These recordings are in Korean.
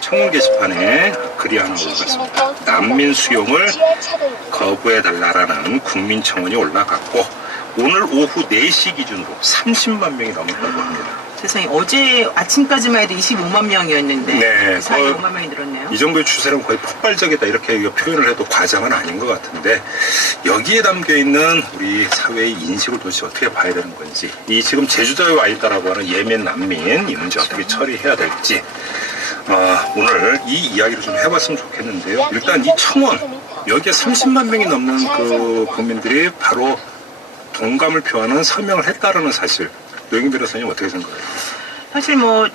청문 게시판에 글이 하나 올라갔습니다. 난민 수용을 거부해달라라는 국민청원이 올라갔고 오늘 오후 4시 기준으로 30만 명이 넘었다고 합니다. 세상에, 어제 아침까지만 해도 25만 명이었는데 네, 그 사이에 5만 명이 늘었네요. 이 정도의 추세는 거의 폭발적이다 이렇게 표현을 해도 과장은 아닌 것 같은데 여기에 담겨있는 우리 사회의 인식을 도대체 어떻게 봐야 되는 건지, 이 지금 제주도에 와 있다라고 하는 예멘 난민 이 문제 어떻게 처리해야 될지 오늘 이 이야기를 좀 해봤으면 좋겠는데요. 일단 이 청원, 여기에 30만 명이 넘는 그 국민들이 바로 동감을 표하는 서명을 했다라는 사실, 노영희 변호사님 어떻게 생각해요? 사실 뭐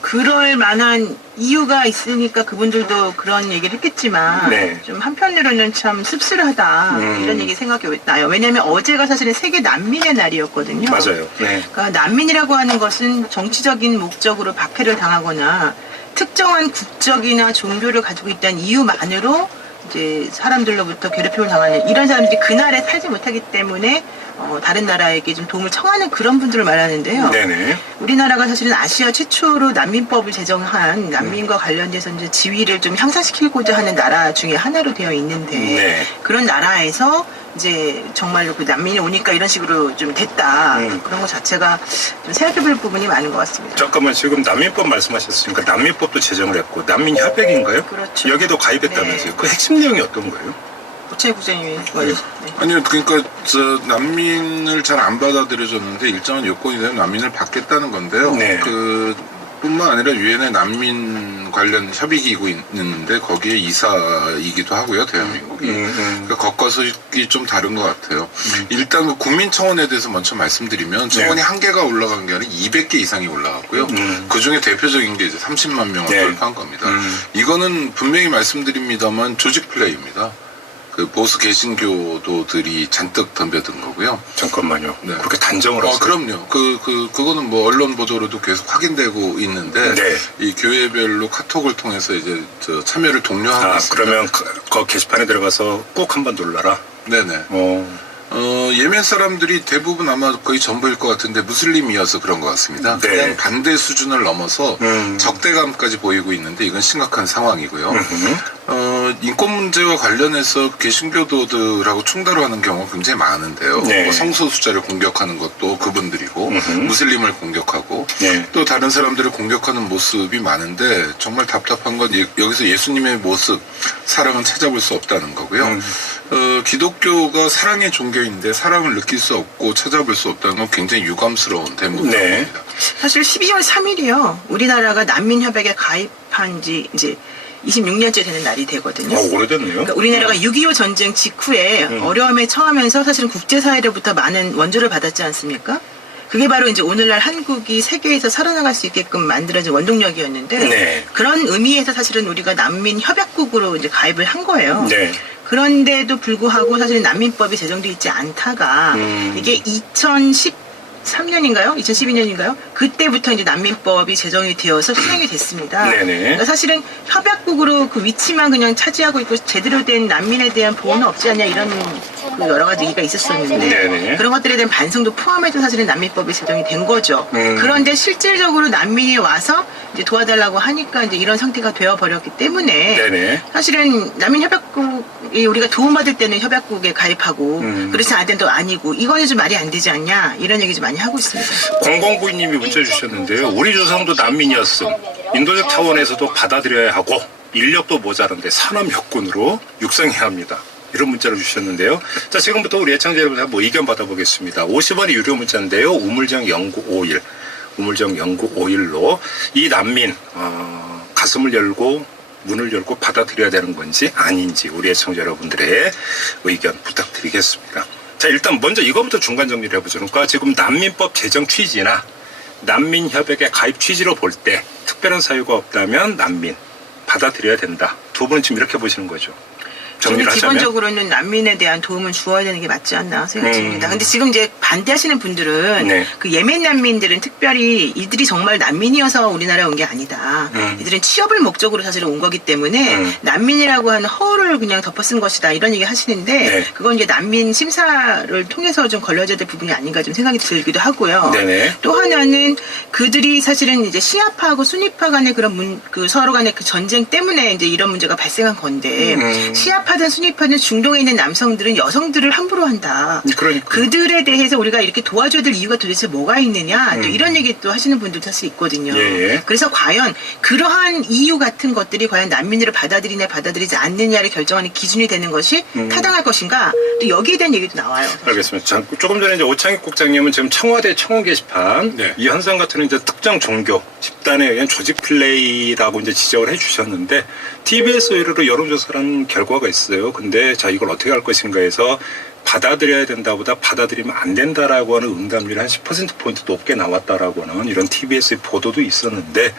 그럴 만한 이유가 있으니까 그분들도 그런 얘기를 했겠지만 네. 좀 한편으로는 참 씁쓸하다 이런 얘기 생각이 나요. 왜냐하면 어제가 사실은 세계 난민의 날이었거든요. 맞아요. 네. 그러니까 난민이라고 하는 것은 정치적인 목적으로 박해를 당하거나 특정한 국적이나 종교를 가지고 있다는 이유만으로 이제 사람들로부터 괴롭힘을 당하는 이런 사람들이 그날에 살지 못하기 때문에 다른 나라에게 좀 도움을 청하는 그런 분들을 말하는데요. 네네. 우리나라가 사실은 아시아 최초로 난민법을 제정한 난민과 관련돼서 이제 지위를 좀 향상시키고자 하는 나라 중에 하나로 되어 있는데 네. 그런 나라에서 이제 정말로 그 난민이 오니까 이런 식으로 좀 됐다. 그런 것 자체가 좀 생각해볼 부분이 많은 것 같습니다. 잠깐만, 지금 난민법 말씀하셨으니까 난민법도 제정을 했고 난민 협약인가요? 그렇죠. 여기도 가입했다면서요? 네. 그 핵심 내용이 어떤 거예요? 부채 국장님이 네. 아니요, 그러니까 난민을 잘 안 받아들여졌는데 일정한 요건이 되면 난민을 받겠다는 건데요. 네. 뿐만 아니라 유엔의 난민 관련 협의기구 있는데 거기에 이사이기도 하고요, 대한민국이. 그러니까 겉과속이 좀 다른 것 같아요. 일단 그 국민청원에 대해서 먼저 말씀드리면 청원이 한 개가 올라간 게 아니라 200개 이상이 올라갔고요. 그 중에 대표적인 게 이제 30만 명을 돌파한 겁니다. 이거는 분명히 말씀드립니다만 조직 플레이입니다. 그 보수 개신교도들이 잔뜩 덤벼든 거고요. 잠깐만요. 네. 그렇게 단정을 하세요? 그럼요. 그거는 뭐 언론 보도로도 계속 확인되고 있는데 네. 이 교회별로 카톡을 통해서 이제 참여를 독려하고 있습니다. 그러면 그 게시판에 들어가서 꼭 한번 놀라라. 네네. 예멘 사람들이 대부분 아마 거의 전부일 것 같은데 무슬림이어서 그런 것 같습니다. 네. 그냥 반대 수준을 넘어서 적대감까지 보이고 있는데 이건 심각한 상황이고요. 인권 문제와 관련해서 개신교도들하고 충돌을 하는 경우가 굉장히 많은데요. 네. 뭐 성소수자를 공격하는 것도 그분들이고 무슬림을 공격하고 네. 또 다른 사람들을 공격하는 모습이 많은데 정말 답답한 건 여기서 예수님의 모습, 사랑은 찾아볼 수 없다는 거고요. 기독교가 사랑의 종교인데 사랑을 느낄 수 없고 찾아볼 수 없다는 건 굉장히 유감스러운 대목입니다. 네. 사실 12월 3일이요. 우리나라가 난민협약에 가입한 지 이제 26년째 되는 날이 되거든요. 오래됐네요. 그러니까 우리나라가 6.25 전쟁 직후에 어려움에 처하면서 사실은 국제사회로부터 많은 원조를 받았지 않습니까? 그게 바로 이제 오늘날 한국이 세계에서 살아나갈 수 있게끔 만들어진 원동력이었는데 네. 그런 의미에서 사실은 우리가 난민 협약국으로 이제 가입을 한 거예요. 네. 그런데도 불구하고 사실은 난민법이 제정되어 있지 않다가 이게 2013년인가요? 2012년인가요? 그때부터 이제 난민법이 제정이 되어서 시행이 됐습니다. 네네. 그러니까 사실은 협약국으로 그 위치만 그냥 차지하고 있고 제대로 된 난민에 대한 보호는 없지 않냐 이런 그 여러 가지 얘기가 있었었는데 네네. 그런 것들에 대한 반성도 포함해서 사실은 난민법이 제정이 된 거죠. 그런데 실질적으로 난민이 와서 이제 도와달라고 하니까 이제 이런 상태가 되어버렸기 때문에 네네. 사실은 난민협약국이 우리가 도움받을 때는 협약국에 가입하고 그렇지 않을 때는 또 아니고 이거는 좀 말이 안 되지 않냐 이런 얘기 좀 많이 하고 있습니다. 0092님이 문자 주셨는데요. 우리 조상도 난민이었음. 인도적 차원에서도 받아들여야 하고 인력도 모자란데 산업 여건으로 육성해야 합니다. 이런 문자를 주셨는데요. 자, 지금부터 우리 애청자 여러분 한번 의견 받아보겠습니다. 50원이 유료 문자인데요. 우물정 0951, 우물정 0951로 이 난민 가슴을 열고 문을 열고 받아들여야 되는 건지 아닌지 우리 애청자 여러분들의 의견 부탁드리겠습니다. 자, 일단 먼저 이거부터 중간 정리를 해보죠. 그러니까 지금 난민법 제정 취지나 난민협약의 가입 취지로 볼 때 특별한 사유가 없다면 난민 받아들여야 된다. 두 분은 지금 이렇게 보시는 거죠. 정리를 근데 하자면. 기본적으로는 난민에 대한 도움을 주어야 되는 게 맞지 않나 생각됩니다. 근데 지금 이제 반대하시는 분들은 네. 그 예멘 난민들은 특별히 이들이 정말 난민이어서 우리나라에 온 게 아니다. 이들은 취업을 목적으로 사실 온 거기 때문에 난민이라고 하는 허를 그냥 덮어쓴 것이다. 이런 얘기 하시는데 네. 그건 이제 난민 심사를 통해서 좀 걸러져야 될 부분이 아닌가 좀 생각이 들기도 하고요. 네네. 또 하나는 그들이 사실은 이제 시아파하고 수니파 간의 그런 그 서로 간의 그 전쟁 때문에 이제 이런 문제가 발생한 건데 시아파든 수니파든 중동에 있는 남성들은 여성들을 함부로 한다. 그러니까. 그들에 대해서 우리가 이렇게 도와줘야 될 이유가 도대체 뭐가 있느냐. 또 이런 얘기 또 하시는 분들도 사실 있거든요. 예. 그래서 과연 그러한 이유 같은 것들이 과연 난민으로 받아들이냐 받아들이지 않느냐를 결정하는 기준이 되는 것이 타당할 것인가. 또 여기에 대한 얘기도 나와요. 알겠습니다. 자, 조금 전에 이제 오창익 국장님은 지금 청와대 청원 게시판 네. 이 현상 같은 이제 특정 종교 집단에 의한 조직 플레이라고 이제 지적을 해주셨는데 TBS 의뢰로 여론조사라는 결과가 있어요. 근데 자 이걸 어떻게 할 것인가 해서 받아들여야 된다보다 받아들이면 안 된다라고 하는 응답률이 한 10%포인트 높게 나왔다라고 하는 이런 TBS의 보도도 있었는데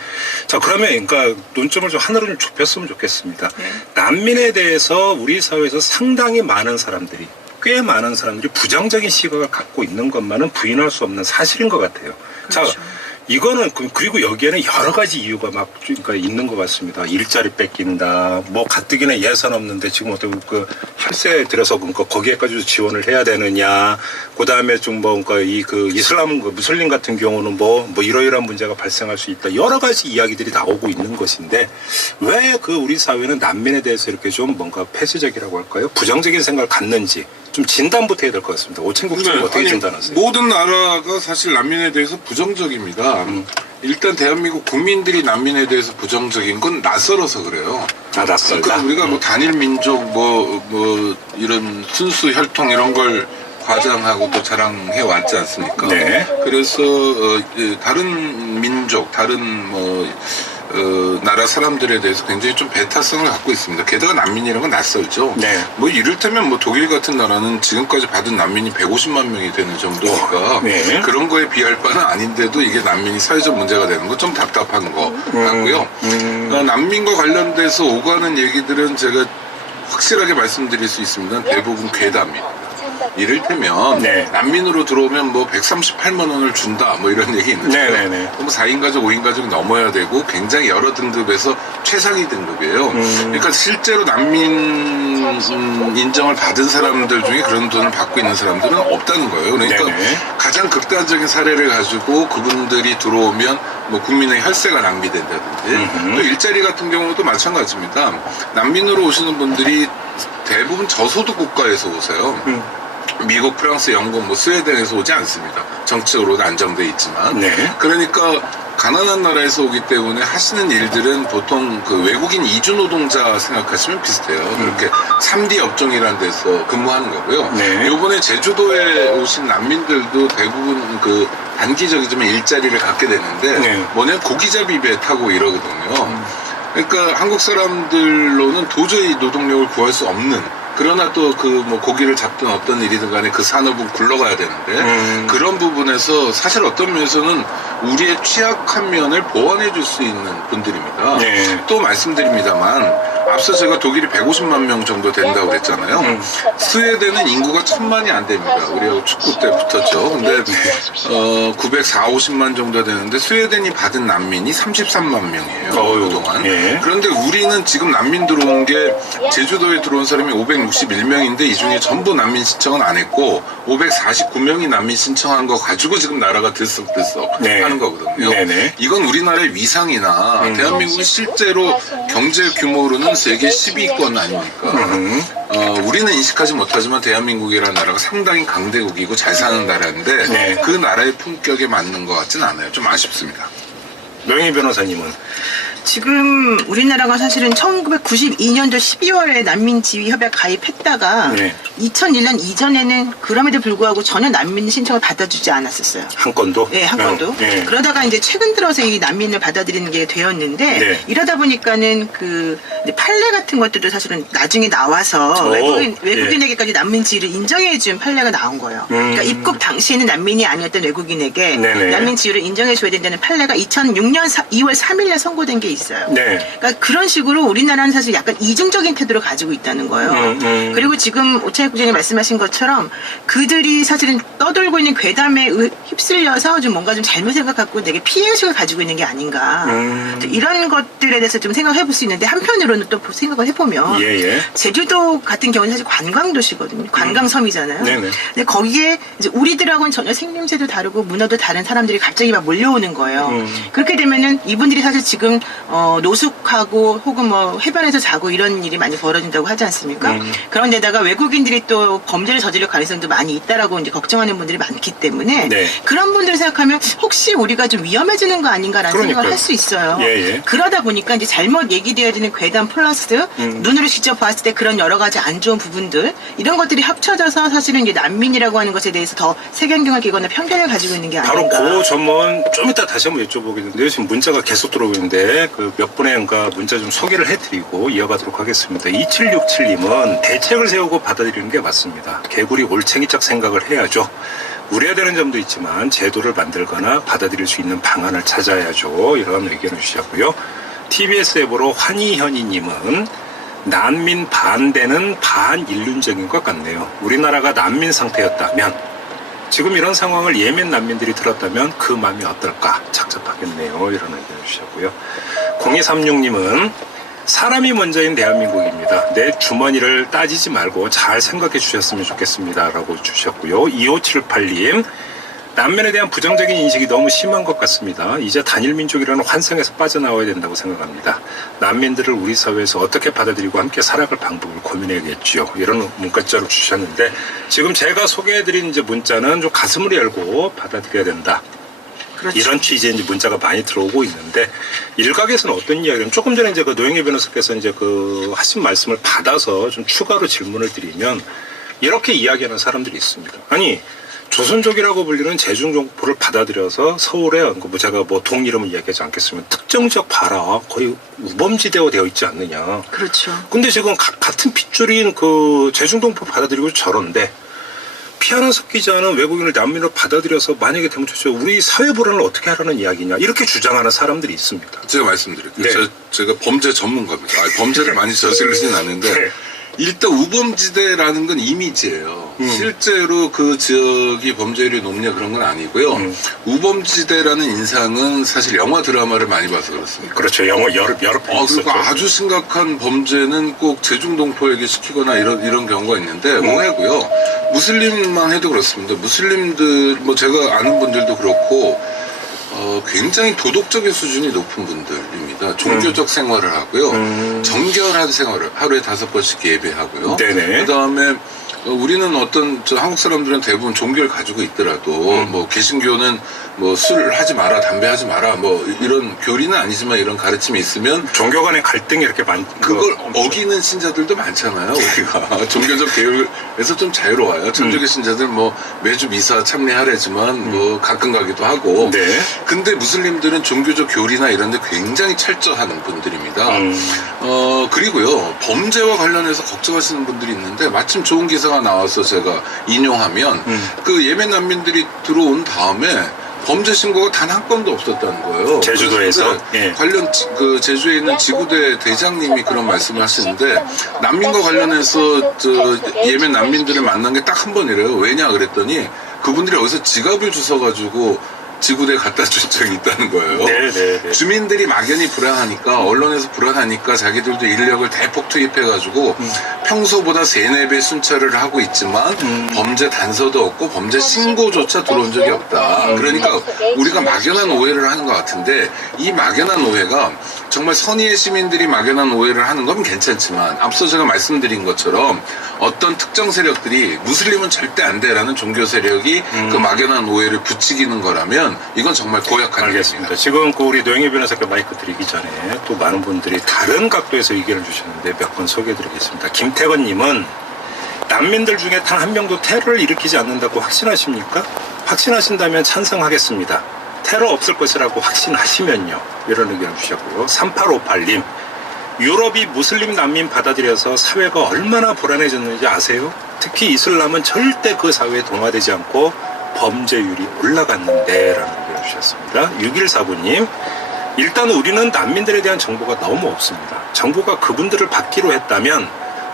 자 그러면 그러니까 논점을 좀 하나로 좀 좁혔으면 좋겠습니다. 난민에 대해서 우리 사회에서 상당히 많은 사람들이 꽤 많은 사람들이 부정적인 시각을 갖고 있는 것만은 부인할 수 없는 사실인 것 같아요. 그렇죠. 자, 이거는 그리고 여기에는 여러 가지 이유가 막 그러니까 있는 것 같습니다. 일자리 뺏긴다, 뭐 가뜩이나 예산 없는데 지금 어떻게 그 혈세 들여서 그러니까 거기에까지도 지원을 해야 되느냐. 그 다음에 좀 뭐 그러니까 이 그 이슬람 무슬림 같은 경우는 뭐 이러이러한 문제가 발생할 수 있다. 여러 가지 이야기들이 나오고 있는 것인데 왜 그 우리 사회는 난민에 대해서 이렇게 좀 뭔가 폐쇄적이라고 할까요? 부정적인 생각을 갖는지. 좀 진단부터 해야 될 것 같습니다. 오창국 장님 어떻게 아니, 진단하세요? 모든 나라가 사실 난민에 대해서 부정적입니다. 일단 대한민국 국민들이 난민에 대해서 부정적인 건 낯설어서 그래요. 아, 낯설다. 그러니까 우리가 뭐 단일 민족 뭐 이런 순수 혈통 이런 걸 과장하고 또 자랑해 왔지 않습니까? 네. 그래서 다른 민족, 다른 나라 사람들에 대해서 굉장히 좀 배타성을 갖고 있습니다. 게다가 난민이라는 건 낯설죠. 네. 뭐 이를테면 뭐 독일 같은 나라는 지금까지 받은 난민이 150만 명이 되는 정도니까 네. 그런 거에 비할 바는 아닌데도 이게 난민이 사회적 문제가 되는 건 좀 답답한 거 같고요. 난민과 관련돼서 오가는 얘기들은 제가 확실하게 말씀드릴 수 있습니다. 대부분 괴담이에요. 이를테면 네. 난민으로 들어오면 뭐 138만 원을 준다 뭐 이런 얘기 있는데 네네네. 뭐 4인 가족, 5인 가족이 넘어야 되고 굉장히 여러 등급에서 최상위 등급이에요. 그러니까 실제로 난민 인정을 받은 사람들 중에 그런 돈을 받고 있는 사람들은 없다는 거예요. 그러니까 네네. 가장 극단적인 사례를 가지고 그분들이 들어오면 뭐 국민의 혈세가 낭비된다든지 또 일자리 같은 경우도 마찬가지입니다. 난민으로 오시는 분들이 대부분 저소득 국가에서 오세요. 미국, 프랑스, 영국, 뭐 스웨덴에서 오지 않습니다. 정치적으로 안정돼 있지만. 네. 그러니까 가난한 나라에서 오기 때문에 하시는 일들은 보통 그 외국인 이주 노동자 생각하시면 비슷해요. 그렇게 3D 업종이라는 데서 근무하는 거고요. 네. 요번에 제주도에 오신 난민들도 대부분 그 단기적이지만 일자리를 갖게 되는데 네. 뭐냐 고기잡이 배 타고 이러거든요. 그러니까 한국 사람들로는 도저히 노동력을 구할 수 없는 그러나 또 그 뭐 고기를 잡든 어떤 일이든 간에 그 산업은 굴러가야 되는데 그런 부분에서 사실 어떤 면에서는 우리의 취약한 면을 보완해 줄 수 있는 분들입니다. 네. 또 말씀드립니다만 앞서 제가 독일이 150만 명 정도 된다고 그랬잖아요. 스웨덴은 인구가 1000만이 안 됩니다. 우리하고 축구 때 붙었죠. 근데 940~50만 정도 되는데 스웨덴이 받은 난민이 33만 명이에요. 그동안. 예. 그런데 우리는 지금 난민 들어온 게 제주도에 들어온 사람이 561명인데 이 중에 전부 난민 신청은 안 했고 549명이 난민 신청한 거 가지고 지금 나라가 들썩들썩 네. 하는 거거든요. 네네. 이건 우리나라의 위상이나 대한민국은 실제로 경제 규모로는 세계 10위권 아닙니까? 우리는 인식하지 못하지만 대한민국이라는 나라가 상당히 강대국이고 잘 사는 나라인데 네. 그 나라의 품격에 맞는 것 같지는 않아요. 좀 아쉽습니다. 명희 변호사님은 지금 우리나라가 사실은 1992년도 12월에 난민 지위 협약 가입했다가 네. 2001년 이전에는 그럼에도 불구하고 전혀 난민 신청을 받아주지 않았었어요. 한 건도? 네, 한 건도. 네. 그러다가 이제 최근 들어서 이 난민을 받아들이는 게 되었는데 네. 이러다 보니까는 그 근데 판례 같은 것들도 사실은 나중에 나와서 외국인에게까지 난민 지위를 인정해준 판례가 나온 거예요. 그러니까 입국 당시에는 난민이 아니었던 외국인에게 네네. 난민 지위를 인정해줘야 된다는 판례가 2006년 2월 3일에 선고된 게 있어요. 네. 그러니까 그런 식으로 우리나라는 사실 약간 이중적인 태도를 가지고 있다는 거예요. 그리고 지금 오찬익 국장님 말씀하신 것처럼 그들이 사실은 떠돌고 있는 괴담에 휩쓸려서 좀 뭔가 좀 잘못 생각하고 되게 피해의식을 가지고 있는 게 아닌가. 이런 것들에 대해서 좀 생각해 볼 수 있는데 한편으로는 또 생각을 해보면 예. 제주도 같은 경우는 사실 관광도시거든요. 관광섬이잖아요. 네네. 근데 거기에 이제 우리들하고는 전혀 생김새도 다르고 문화도 다른 사람들이 갑자기 막 몰려오는 거예요. 그렇게 되면은 이분들이 사실 지금 노숙하고 혹은 뭐 해변에서 자고 이런 일이 많이 벌어진다고 하지 않습니까? 그런데다가 외국인들이 또 범죄를 저지를 가능성도 많이 있다라고 이제 걱정하는 분들이 많기 때문에 네. 그런 분들을 생각하면 혹시 우리가 좀 위험해지는 거 아닌가라는 그러니까요. 생각을 할 수 있어요. 예. 그러다 보니까 이제 잘못 얘기되어지는 괴담 플러스 눈으로 직접 봤을 때 그런 여러 가지 안 좋은 부분들 이런 것들이 합쳐져서 사실은 이제 난민이라고 하는 것에 대해서 더 색안경을 끼거나 편견을 가지고 있는 게 바로 아닌가. 그 점은 좀 이따 다시 한번 여쭤보겠는데요. 지금 문자가 계속 들어오고 있는데 그 몇 분의가 문자 좀 소개를 해드리고 이어가도록 하겠습니다. 2767님은 대책을 세우고 받아들이는 게 맞습니다. 개구리 올챙이적 생각을 해야죠. 우려되는 점도 있지만 제도를 만들거나 받아들일 수 있는 방안을 찾아야죠. 이런 의견을 주셨고요. TBS 앱으로 환희현이님은 난민 반대는 반인륜적인 것 같네요. 우리나라가 난민 상태였다면 지금 이런 상황을 예멘 난민들이 들었다면 그 마음이 어떨까 착잡하겠네요. 이런 의견을 주셨고요. 0236님은 사람이 먼저인 대한민국입니다. 내 주머니를 따지지 말고 잘 생각해 주셨으면 좋겠습니다. 라고 주셨고요. 2578님 난민에 대한 부정적인 인식이 너무 심한 것 같습니다. 이제 단일민족이라는 환상에서 빠져나와야 된다고 생각합니다. 난민들을 우리 사회에서 어떻게 받아들이고 함께 살아갈 방법을 고민해야겠지요. 이런 문자를 주셨는데 지금 제가 소개해드린 이제 문자는 좀 가슴을 열고 받아들여야 된다. 그렇죠. 이런 취지의 이제 문자가 많이 들어오고 있는데 일각에서는 어떤 이야기냐면 조금 전에 이제 그 노영희 변호사께서 이제 그 하신 말씀을 받아서 좀 추가로 질문을 드리면 이렇게 이야기하는 사람들이 있습니다. 아니 조선족이라고 불리는 제중족포를 받아들여서 서울에 뭐 제가 뭐 동 이름을 이야기하지 않겠으면 특정 지역 봐라 거의 우범지대화 되어 있지 않느냐. 그렇죠. 근데 지금 같은 핏줄인 그 제중동포 받아들이고 저런데 피 하나 섞이지 않은 외국인을 난민으로 받아들여서 만약에 되면 도대체 우리 사회 불안을 어떻게 하라는 이야기냐 이렇게 주장하는 사람들이 있습니다. 제가 말씀드릴게요. 네. 제가 범죄 전문가입니다. 범죄를 많이 저지르진 않는데 네. 일단 우범지대라는 건 이미지예요. 실제로 그 지역이 범죄율이 높냐 그런 건 아니고요. 우범지대라는 인상은 사실 영화 드라마를 많이 봐서 그렇습니다. 그렇죠. 영어 여러 편 있었죠. 그리고 아주 심각한 범죄는 꼭 제중동포에게 시키거나 이런 경우가 있는데 오해고요. 무슬림만 해도 그렇습니다. 무슬림들 뭐 제가 아는 분들도 그렇고 굉장히 도덕적인 수준이 높은 분들입니다. 종교적 생활을 하고요. 정결한 생활을 하루에 5번씩 예배하고요. 네네. 그다음에 우리는 어떤 한국 사람들은 대부분 종교를 가지고 있더라도 뭐 개신교는 뭐 술 하지 마라, 담배 하지 마라, 뭐 이런 교리는 아니지만 이런 가르침이 있으면 종교 간의 갈등이 이렇게 그걸 어기는 신자들도 많잖아요. 우리가 종교적 계율에서 좀 자유로워요. 천주교 신자들 뭐 매주 미사 참례하래지만 뭐 가끔 가기도 하고. 네. 근데 무슬림들은 종교적 교리나 이런 데 굉장히 철저한 분들입니다. 그리고요 범죄와 관련해서 걱정하시는 분들이 있는데 마침 좋은 기사가 나와서 제가 인용하면 그 예멘 난민들이 들어온 다음에 범죄 신고가 단 한 건도 없었다는 거예요. 제주도에서? 예. 관련 그 제주에 있는 지구대 대장님이 그런 말씀을 하시는데 난민과 관련해서 예멘 난민들을 만난 게 딱 한 번이래요. 왜냐 그랬더니 그분들이 어디서 지갑을 주워가지고 지구대에 갖다 준 적이 있다는 거예요. 네네. 주민들이 막연히 불안하니까 언론에서 불안하니까 자기들도 인력을 대폭 투입해가지고 평소보다 3-4배 순찰을 하고 있지만 범죄 단서도 없고 범죄 신고조차 들어온 적이 없다. 그러니까 우리가 막연한 오해를 하는 것 같은데 이 막연한 오해가 정말 선의의 시민들이 막연한 오해를 하는 건 괜찮지만 앞서 제가 말씀드린 것처럼 어떤 특정 세력들이 무슬림은 절대 안 돼라는 종교 세력이 그 막연한 오해를 부추기는 거라면 이건 정말 고약한 알겠습니다. 일입니다. 지금 그 우리 노영희 변호사께 마이크 드리기 전에 또 많은 분들이 다른 각도에서 의견을 주셨는데 몇 분 소개해드리겠습니다. 김태건님은 난민들 중에 단 한 명도 테러를 일으키지 않는다고 확신하십니까? 확신하신다면 찬성하겠습니다. 테러 없을 것이라고 확신하시면요. 이런 의견을 주셨고요. 3858님 유럽이 무슬림 난민 받아들여서 사회가 얼마나 불안해졌는지 아세요? 특히 이슬람은 절대 그 사회에 동화되지 않고 범죄율이 올라갔는데 라는 의견을 주셨습니다. 6149님, 일단 우리는 난민들에 대한 정보가 너무 없습니다. 정부가 그분들을 받기로 했다면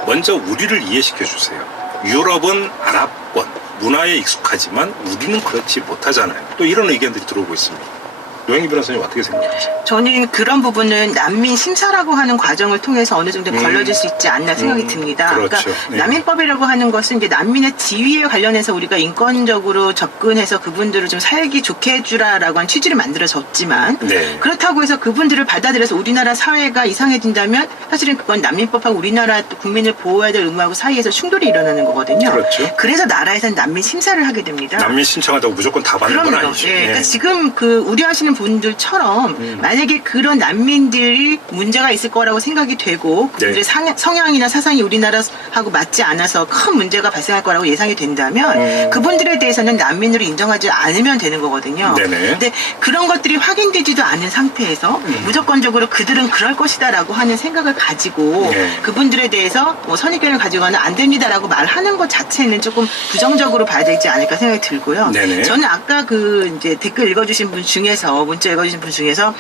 먼저 우리를 이해시켜 주세요. 유럽은 아랍권, 문화에 익숙하지만 우리는 그렇지 못하잖아요. 또 이런 의견들이 들어오고 있습니다. 노영희 변호사님 어떻게 생각하세요? 저는 그런 부분은 난민 심사라고 하는 과정을 통해서 어느 정도 걸러질 수 있지 않나 생각이 듭니다. 그렇죠. 그러니까 네. 난민법이라고 하는 것은 이제 난민의 지위에 관련해서 우리가 인권적으로 접근해서 그분들을 좀 살기 좋게 해주라라고 한 취지를 만들어졌지만 네. 그렇다고 해서 그분들을 받아들여서 우리나라 사회가 이상해진다면 사실은 그건 난민법하고 우리나라 국민을 보호해야 될 의무하고 사이에서 충돌이 일어나는 거거든요. 그렇죠. 그래서 나라에서는 난민 심사를 하게 됩니다. 난민 신청한다고 무조건 다 받는 건 그럼요. 아니죠. 예, 그러니까 예. 지금 그 우려하시는 분들처럼 만약에 그런 난민들이 문제가 있을 거라고 생각이 되고 그분들의 네. 성향이나 사상이 우리나라하고 맞지 않아서 큰 문제가 발생할 거라고 예상이 된다면 그분들에 대해서는 난민으로 인정하지 않으면 되는 거거든요. 네네. 근데 그런 것들이 확인되지도 않은 상태에서 무조건적으로 그들은 그럴 것이다라고 하는 생각을 가지고 네. 그분들에 대해서 뭐 선입견을 가지고는 안 됩니다라고 말하는 것 자체는 조금 부정적으로 봐야 되지 않을까 생각이 들고요. 네네. 저는 아까 그 이제 댓글 읽어주신 분 중에서 문자 읽어주신 분 중에서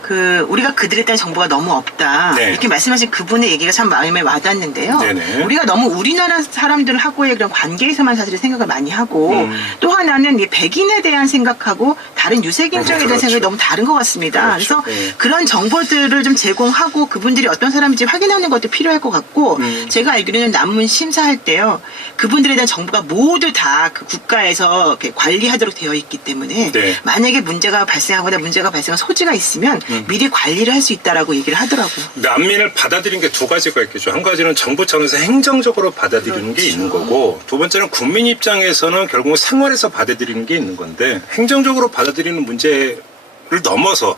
그 우리가 그들에 대한 정보가 너무 없다 네. 이렇게 말씀하신 그분의 얘기가 참 마음에 와닿는데요. 네네. 우리가 너무 우리나라 사람들하고의 그런 관계에서만 사실 생각을 많이 하고 또 하나는 이 백인에 대한 생각하고 다른 유색인종에 대한 그렇죠. 생각이 너무 다른 것 같습니다. 그렇죠. 그래서 네. 그런 정보들을 좀 제공하고 그분들이 어떤 사람인지 확인하는 것도 필요할 것 같고 제가 알기로는 난문 심사할 때요 그분들에 대한 정보가 모두 다 그 국가에서 이렇게 관리하도록 되어 있기 때문에 네. 만약에 문제가 발생하거나 문제가 발생한 소지가 있으면 미리 관리를 할 수 있다라고 얘기를 하더라고요. 난민을 받아들인 게 두 가지가 있겠죠. 한 가지는 정부 차원에서 행정적으로 받아들이는 게 그렇죠. 있는 거고, 두 번째는 국민 입장에서는 결국 생활에서 받아들이는 게 있는 건데, 행정적으로 받아들이는 문제를 넘어서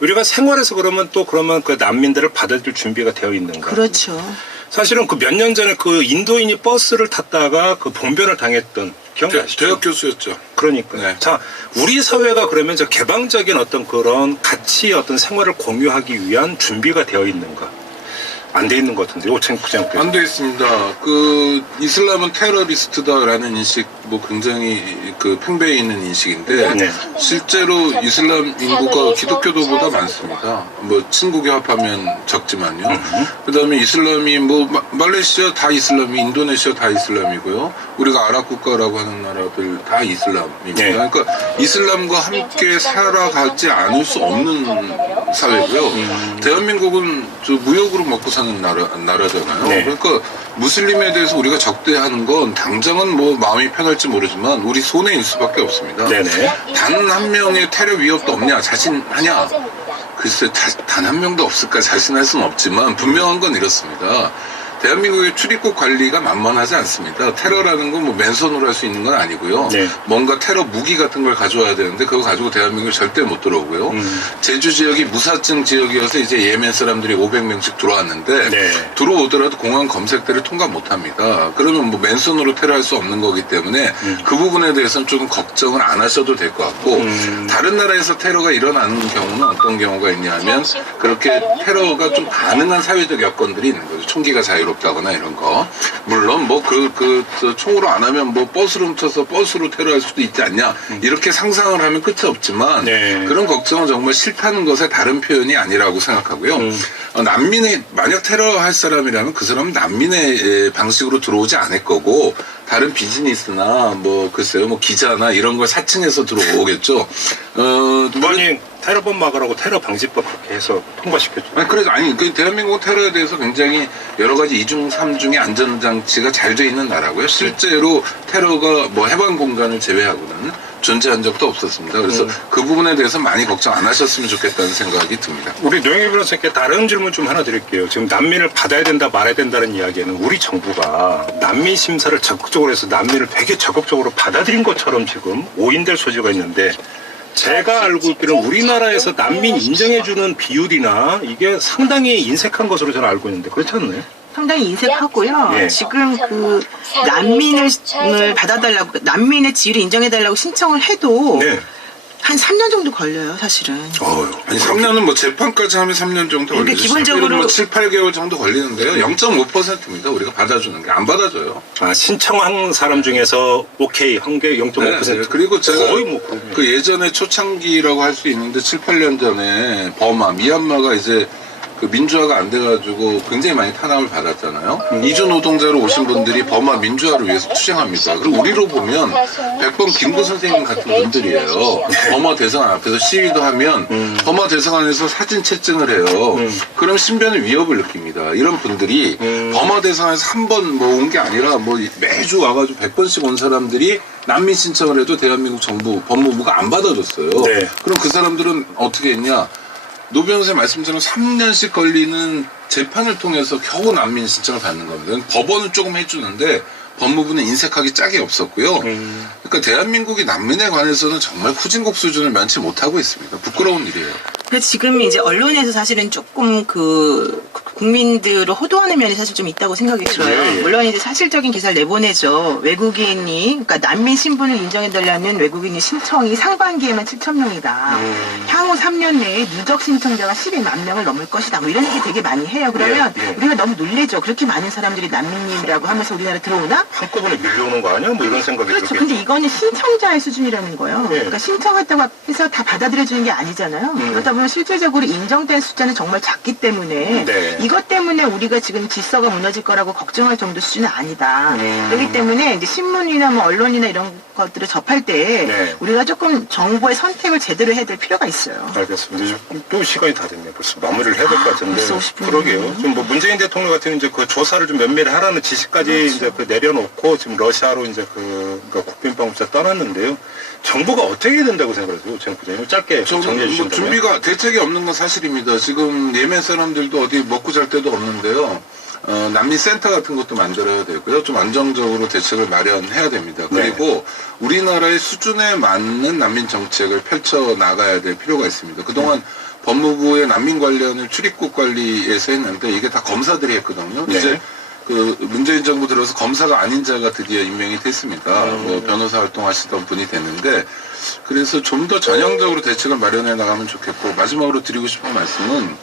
우리가 생활에서 그러면 그 난민들을 받아들일 준비가 되어 있는가? 그렇죠. 사실은 그 몇 년 전에 그 인도인이 버스를 탔다가 그 봉변을 당했던 기억나시죠? 대학 교수였죠. 그러니까. 네. 자, 우리 사회가 그러면 저 개방적인 어떤 그런 가치 어떤 생활을 공유하기 위한 준비가 되어 있는가? 안 돼 있는 것 같은데, 오창크장께서. 안 돼 있습니다. 그 이슬람은 테러리스트다라는 인식 뭐 굉장히 그 팽배해 있는 인식인데 네. 실제로 이슬람 인구가 기독교도보다 많습니다. 뭐 친국에 합하면 적지만요. 그다음에 이슬람이 뭐 말레이시아 다 이슬람이, 인도네시아 다 이슬람이고요. 우리가 아랍 국가라고 하는 나라들 다 이슬람입니다. 네. 그러니까 이슬람과 함께 살아가지 않을 수 없는 사회고요. 대한민국은 저 무역으로 먹고 사는 나라잖아요. 네. 그러니까 무슬림에 대해서 우리가 적대하는 건 당장은 뭐 마음이 편할지 모르지만 우리 손해일 수밖에 없습니다. 네네. 단 한 명의 테러 위협도 없냐, 자신하냐? 글쎄, 단 한 명도 없을까 자신할 수는 없지만 분명한 건 이렇습니다. 대한민국의 출입국 관리가 만만하지 않습니다. 테러라는 건 뭐 맨손으로 할 수 있는 건 아니고요. 네. 뭔가 테러 무기 같은 걸 가져와야 되는데 그거 가지고 대한민국에 절대 못 들어오고요. 제주 지역이 무사증 지역이어서 이제 예멘 사람들이 500명씩 들어왔는데 네. 들어오더라도 공항 검색대를 통과 못 합니다. 그러면 뭐 맨손으로 테러할 수 없는 거기 때문에 그 부분에 대해서는 조금 걱정을 안 하셔도 될 것 같고 다른 나라에서 테러가 일어나는 경우는 어떤 경우가 있냐면 그렇게 테러가 좀 가능한 사회적 여건들이 있는 거죠. 총기가 자유롭다거나 이런 거. 물론 뭐 총으로 안 하면 뭐 버스를 훔쳐서 버스로 테러할 수도 있지 않냐. 이렇게 상상을 하면 끝이 없지만 네. 그런 걱정은 정말 싫다는 것의 다른 표현이 아니라고 생각하고요. 난민이 만약 테러할 사람이라면 그 사람은 난민의 방식으로 들어오지 않을 거고 다른 비즈니스나 뭐 글쎄요 뭐 기자나 이런 걸 사칭해서 들어오겠죠. 아니 테러범 막으라고 테러 방지법 그렇게 해서 통과시켰죠. 아니 그 대한민국 테러에 대해서 굉장히 여러 가지 이중 삼중의 안전장치가 잘 돼 있는 나라고요. 실제로 테러가 뭐 해방 공간을 제외하고는 존재한 적도 없었습니다. 그래서 그 부분에 대해서 많이 걱정 안 하셨으면 좋겠다는 생각이 듭니다. 우리 노영희 변호사께 다른 질문 좀 하나 드릴게요. 지금 난민을 받아야 된다 말아야 된다는 이야기에는 우리 정부가 난민 심사를 적극적으로 해서 난민을 되게 적극적으로 받아들인 것처럼 지금 오인될 소지가 있는데 제가 알고 있기로는 우리나라에서 난민 인정해주는 비율이나 이게 상당히 인색한 것으로 저는 알고 있는데 그렇지 않나요? 상당히 인색하고요. 예. 지금 그 난민을 받아달라고, 난민의 지위를 인정해달라고 신청을 해도 네. 한 3년 정도 걸려요, 사실은. 아니 3년은 뭐 재판까지 하면 3년 정도 그러니까 걸리죠. 기본적으로 뭐 7, 8개월 정도 걸리는데요. 0.5%입니다. 우리가 받아주는 게 안 받아줘요. 아, 신청한 사람 중에서 오케이 한 게 0.5%. 네, 그리고 제가 거의 뭐 그러네요. 그 예전에 초창기라고 할 수 있는데 7, 8년 전에 버마, 미얀마가 이제 그 민주화가 안 돼가지고 굉장히 많이 탄압을 받았잖아요. 이주 노동자로 오신 분들이 버마 민주화를 위해서 투쟁합니다. 그리고 우리로 보면 백범 김구 선생님 같은 분들이에요. 버마 대사관 앞에서 시위도 하면 버마 대사관에서 사진 채증을 해요. 그럼 신변의 위협을 느낍니다. 이런 분들이 버마 대사관에서 한 번 뭐 온 게 아니라 뭐 매주 와가지고 100번씩 온 사람들이 난민 신청을 해도 대한민국 정부 법무부가 안 받아줬어요. 네. 그럼 그 사람들은 어떻게 했냐? 노 변호사의 말씀처럼 3년씩 걸리는 재판을 통해서 겨우 난민 신청을 받는 겁니다. 법원은 조금 해주는데 법무부는 인색하기 짝이 없었고요. 그러니까 대한민국이 난민에 관해서는 정말 후진국 수준을 면치 못하고 있습니다. 부끄러운 일이에요. 그래서 지금 이제 언론에서 사실은 조금 국민들을 호도하는 면이 사실 좀 있다고 생각이 들어요. 예, 예. 물론 이제 사실적인 기사를 내보내죠. 그러니까 난민 신분을 인정해달라는 외국인의 신청이 상반기에만 7,000명이다. 향후 3년 내에 누적 신청자가 12만 명을 넘을 것이다. 뭐 이런 얘기 되게 많이 해요. 그러면 예, 예. 우리가 너무 놀래죠. 그렇게 많은 사람들이 난민이라고 하면서 우리나라 들어오나? 한꺼번에 밀려오는 거 아니야? 뭐 이런 생각이 그렇죠. 들겠죠. 근데 이거는 신청자의 수준이라는 거예요. 예. 그러니까 신청했다고 해서 다 받아들여주는 게 아니잖아요. 그러다 보면 실질적으로 인정된 숫자는 정말 작기 때문에 네. 이것 때문에 우리가 지금 질서가 무너질 거라고 걱정할 정도 수준은 아니다. 그렇기 때문에 이제 신문이나 뭐 언론이나 이런 것들을 접할 때 네. 우리가 조금 정보의 선택을 제대로 해야 될 필요가 있어요. 알겠습니다. 이제 또 시간이 다 됐네요. 벌써 마무리를 해야 될 것 같은데. 벌써 50분. 그러게요. 지금 뭐 문재인 대통령 같은 경우 이제 그 조사를 좀 면밀히 하라는 지시까지 그렇죠. 이제 그 내려놓고 지금 러시아로 이제 그러니까 국빈방문자 떠났는데요. 정부가 어떻게 해야 된다고 생각하세요? 정 부장님 짧게 정리해 뭐 주신다면. 준비가 대책이 없는 건 사실입니다. 지금 예멘 사람들도 어디 먹고 잘 데도 없는데요. 난민 센터 같은 것도 만들어야 되고요. 좀 안정적으로 대책을 마련해야 됩니다. 그리고 우리나라의 수준에 맞는 난민 정책을 펼쳐 나가야 될 필요가 있습니다. 그동안 법무부의 난민 관련을 출입국 관리에서 했는데 이게 다 검사들이 했거든요. 네. 이제 그 문재인 정부 들어서 검사가 아닌 자가 드디어 임명이 됐습니다. 뭐 변호사 활동하시던 분이 됐는데 그래서 좀 더 전형적으로 대책을 마련해 나가면 좋겠고 마지막으로 드리고 싶은 말씀은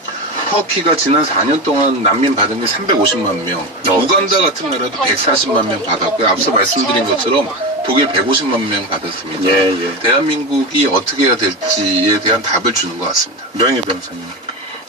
터키가 지난 4년 동안 난민 받은 게 350만 명, 우간다 같은 나라도 140만 명 받았고요. 앞서 말씀드린 것처럼 독일 150만 명 받았습니다. 예, 예. 대한민국이 어떻게 해야 될지에 대한 답을 주는 것 같습니다. 노영희 변호사님.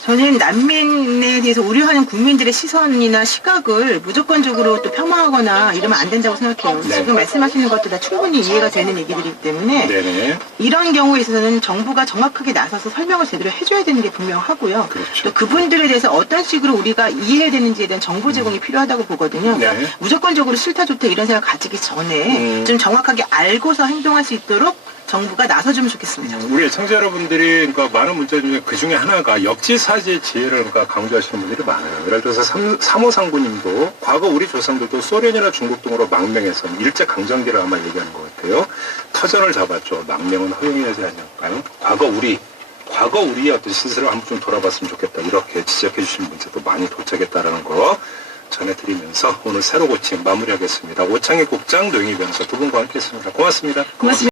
저는 난민에 대해서 우려하는 국민들의 시선이나 시각을 무조건적으로 또 폄하하거나 이러면 안 된다고 생각해요. 네. 지금 말씀하시는 것도 다 충분히 이해가 되는 얘기들이기 때문에 네네. 이런 경우에 있어서는 정부가 정확하게 나서서 설명을 제대로 해줘야 되는 게 분명하고요. 그렇죠. 또 그분들에 대해서 어떤 식으로 우리가 이해해야 되는지에 대한 정보 제공이 필요하다고 보거든요. 네. 그러니까 무조건적으로 싫다 좋다 이런 생각 가지기 전에 좀 정확하게 알고서 행동할 수 있도록 정부가 나서주면 좋겠습니다. 우리 청자 여러분들이 그러니까 많은 문자 중에 그 중에 하나가 역지사지 지혜를 그러니까 강조하시는 분들이 많아요. 예를 들어서 3호상구님도 과거 우리 조상들도 소련이나 중국 등으로 망명해서 일제 강점기를 아마 얘기하는 것 같아요. 터전을 잡았죠. 망명은 허용해야 하지 않을까요? 과거 우리의 어떤 신세를 한번 좀 돌아봤으면 좋겠다. 이렇게 지적해 주시는 문자도 많이 도착했다라는 거 전해드리면서 오늘 새로 고침 마무리하겠습니다. 오창희 국장, 노영희 변호사 두 분과 함께했습니다. 고맙습니다. 고맙습니다.